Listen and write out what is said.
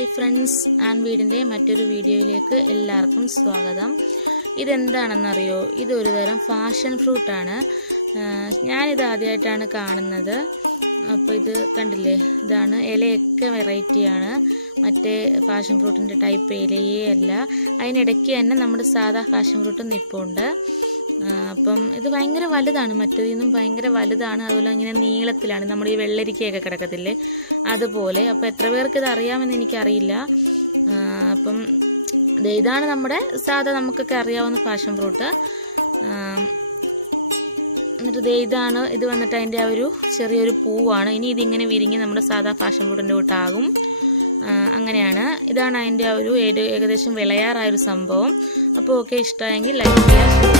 Hi friends, and വീടിൻ്റെ മറ്റൊരു വീഡിയോയിലേക്ക് എല്ലാവർക്കും സ്വാഗതം. ഇതെന്താണെന്നറിയോ? ഇതൊരു തരം ഫാഷൻ ഫ്രൂട്ടാണ്. ഞാനിത് ആദ്യമായിട്ടാണ് കാണുന്നത്. അപ്പോൾ ഇത് കണ്ടില്ലേ, ഇതാണ്. ഇലയൊക്കെ വെറൈറ്റിയാണ്, മറ്റേ ഫാഷൻ ഫ്രൂട്ടിൻ്റെ ടൈപ്പ് ഇലയേ അല്ല. അതിനിടയ്ക്ക് തന്നെ നമ്മുടെ സാധാ ഫാഷൻ ഫ്രൂട്ട് നിൽപ്പുണ്ട്. അപ്പം ഇത് ഭയങ്കര വലുതാണ്, മറ്റേതിൽ നിന്നും ഭയങ്കര വലുതാണ്. അതുപോലെ ഇങ്ങനെ നീളത്തിലാണ്, നമ്മൾ ഈ വെള്ളരിക്കയൊക്കെ കിടക്കത്തില്ലേ അതുപോലെ. അപ്പോൾ എത്ര പേർക്ക് ഇത് അറിയാമെന്ന് എനിക്കറിയില്ല. അപ്പം ഇതാണ് നമ്മുടെ സാധാ നമുക്കൊക്കെ അറിയാവുന്ന ഫാഷൻ ഫ്രൂട്ട്. എന്നിട്ട് ഇതാണ് ഇത് വന്നിട്ട് അതിൻ്റെ ആ ഒരു ചെറിയൊരു പൂവാണ്. ഇനി ഇതിങ്ങനെ വിരിഞ്ഞ് നമ്മുടെ സാധാ ഫാഷൻ ഫ്രൂട്ടിൻ്റെ കൂട്ടാകും. അങ്ങനെയാണ്. ഇതാണ് അതിൻ്റെ ആ ഒരു ഏകദേശം വിളയാറായൊരു സംഭവം. അപ്പോൾ ഓക്കെ, ഇഷ്ടമായെങ്കിൽ ലൈക്ക് ചെയ്യുക.